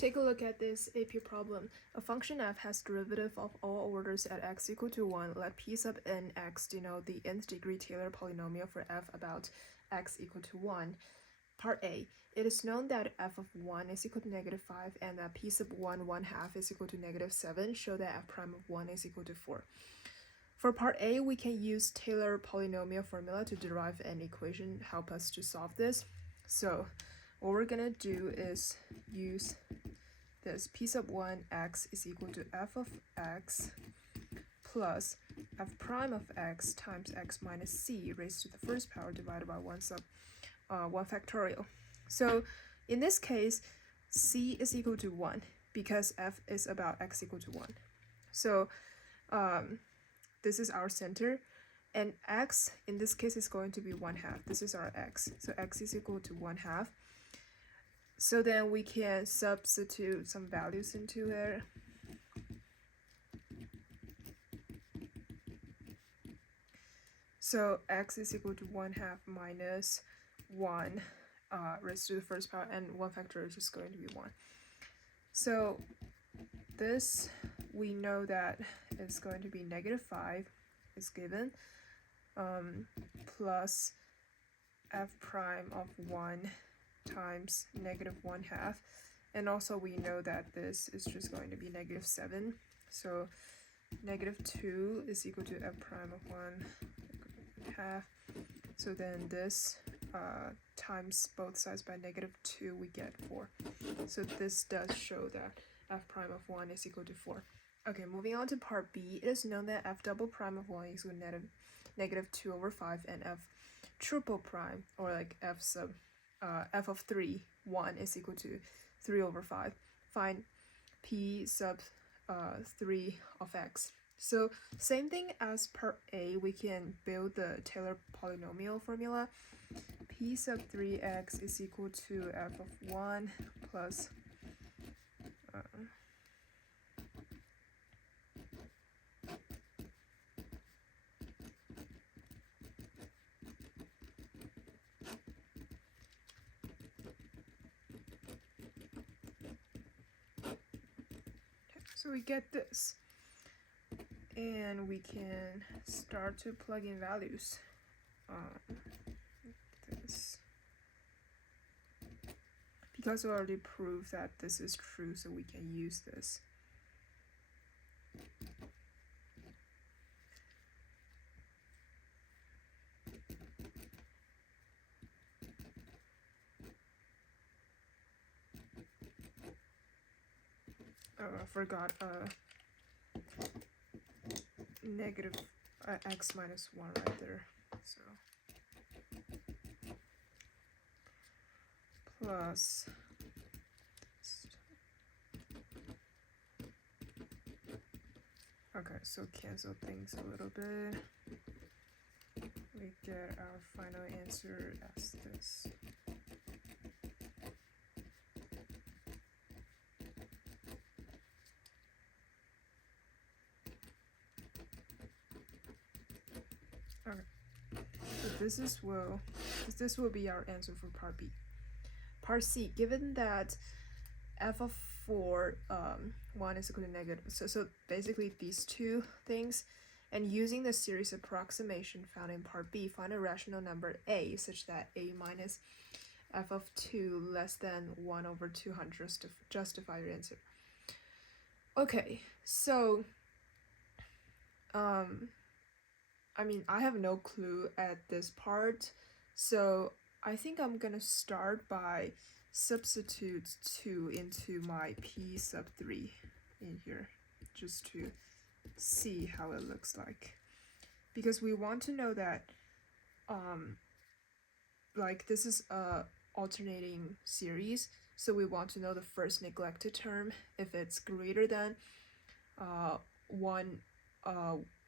Take a look at this AP problem. A function f has derivative of all orders at x equal to 1. Let p sub n x denote the nth degree Taylor polynomial for f about x equal to 1. Part A. It is known that f of 1 is equal to -5 and that p sub 1 1/2 is equal to -7. Show that f prime of 1 is equal to 4. For part A, we can use Taylor polynomial formula to derive an equation, help us to solve this. So what we're gonna do is use this p sub 1 x is equal to f of x plus f prime of x times x minus c raised to the first power divided by 1 factorial. So in this case, c is equal to 1 because f is about x equal to 1. So this is our center, and x in this case is going to be 1/2. This is our x. So x is equal to 1/2. So then we can substitute some values into it. So x is equal to 1/2 minus 1 raised to the first power, and 1 factorial is just going to be 1. So this, we know that it's going to be -5 is given, plus f prime of 1 times -1/2, and also we know that this is just going to be -7. So -2 is equal to f prime of 1/2. So then this times both sides by -2, we get 4. So this does show that f prime of 1 is equal to 4. Okay, moving on to part B. It is known that f double prime of 1 is equal to -2/5, and f triple prime, or like f of 3, 1 is equal to 3/5. Find p sub 3 of x. So same thing as part A, we can build the Taylor polynomial formula. P sub 3x is equal to f of 1 plus so we get this, and we can start to plug in values. This, because we already proved that this is true, so we can use this. I forgot negative x minus 1 right there. So plus okay, so cancel things a little bit. We get our final answer as this. Okay, so this will be our answer for part B. Part C, given that f of 4 1 is equal to negative, so basically these two things, and using the series approximation found in part B, find a rational number a such that a minus f of 2 less than 1/200 to justify your answer. Okay, so I mean, I have no clue at this part, so I think I'm gonna start by substitute 2 into my p sub 3 in here, just to see how it looks like, because we want to know that like this is a alternating series, so we want to know the first neglected term. If it's greater than 1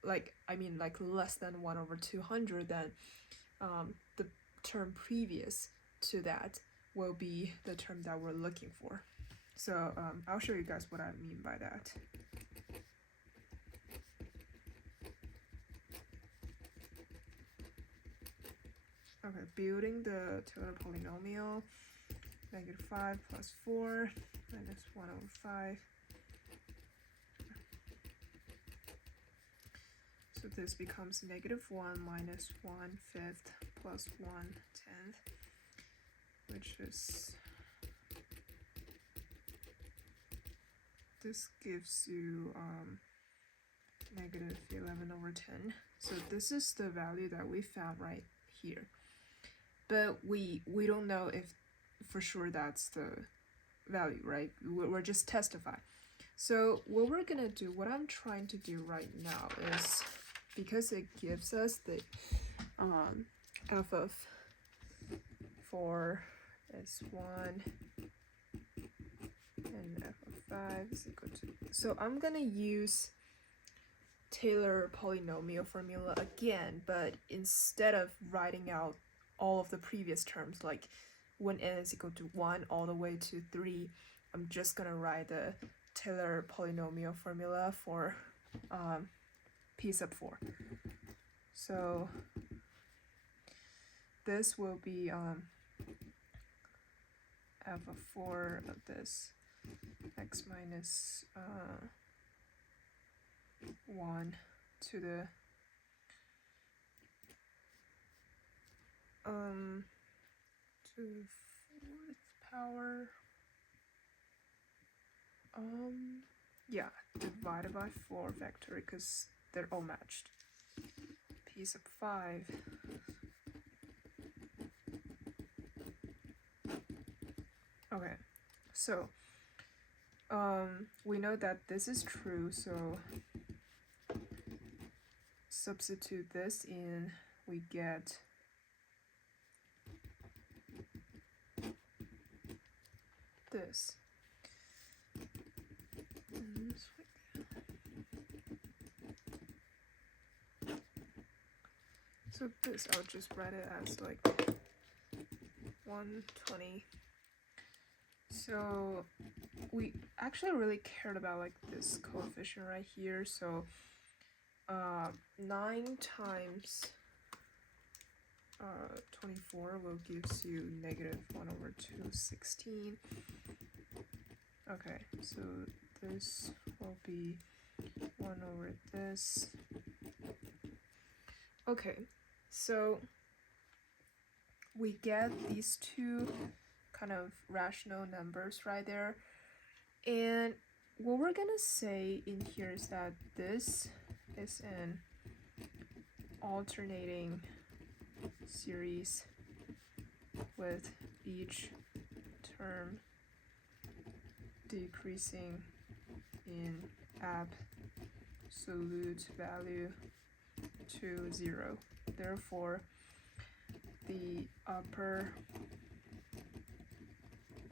like less than 1/200, then the term previous to that will be the term that we're looking for. So I'll show you guys what I mean by that. Okay, building the Taylor polynomial, -5 plus 4 minus 1 over 5. So this becomes -1 minus 1/5 plus 1/10, which is, this gives you -11 over 10. So this is the value that we found right here. But we don't know if for sure that's the value, right? We're just testifying. So what we're gonna do, what I'm trying to do right now is, because it gives us the f of 4 is 1 and f of 5 is equal to, so I'm gonna use Taylor polynomial formula again, but instead of writing out all of the previous terms, like when n is equal to 1 all the way to 3, I'm just gonna write the Taylor polynomial formula for p sub 4. So this will be f of 4 of this x minus 1 to the to the 4th power, yeah, divided by 4 factorial, because they're all matched. P sub 5 okay, so we know that this is true, so substitute this in, we get this. So this, I'll just write it as like 120. So we actually really cared about like this coefficient right here. So 9 times 24 will gives you -1/216. Okay, so this will be 1 over this. Okay, so we get these two kind of rational numbers right there, and what we're gonna say in here is that this is an alternating series with each term decreasing in absolute value to 0. Therefore, the upper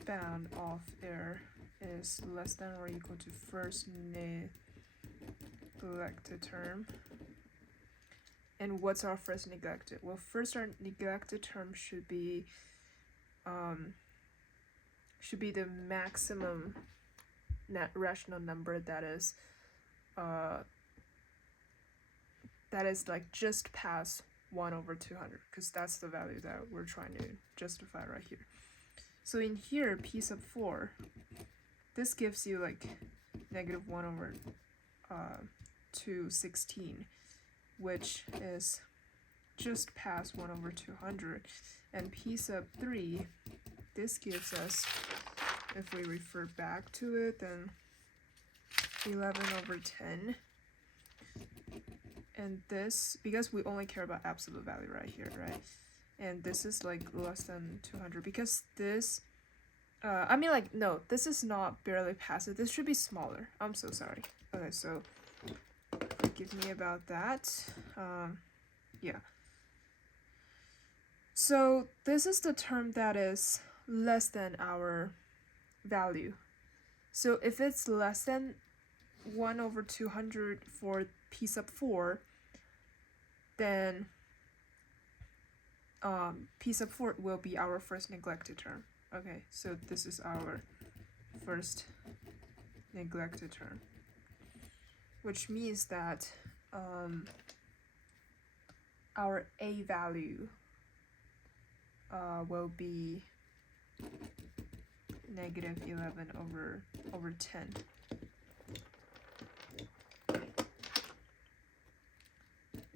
bound of error is less than or equal to first neglected term. And what's our first neglected? Well, first our neglected term should be the maximum net rational number that is like just past 1/200, because that's the value that we're trying to justify right here. So in here, p sub 4, this gives you like -1/216, which is just past 1/200, and p sub 3, this gives us, if we refer back to it, then 11/10. And this, because we only care about absolute value right here, right? And this is like less than 200, because this, I mean, like, no, this is not barely past it. This should be smaller. I'm so sorry. Okay, so forgive me about that. Yeah. So this is the term that is less than our value. So if it's less than 1/200 for p sub 4, then p sub 4 will be our first neglected term. Okay, so this is our first neglected term, which means that our a value will be negative 11 over 10.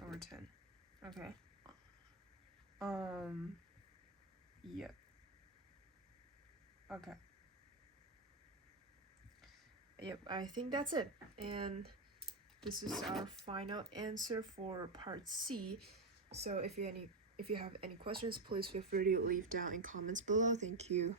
Over 10. Okay. Yep. Okay. Yep, I think that's it. And this is our final answer for part C. So if you have any questions, please feel free to leave down in comments below. Thank you.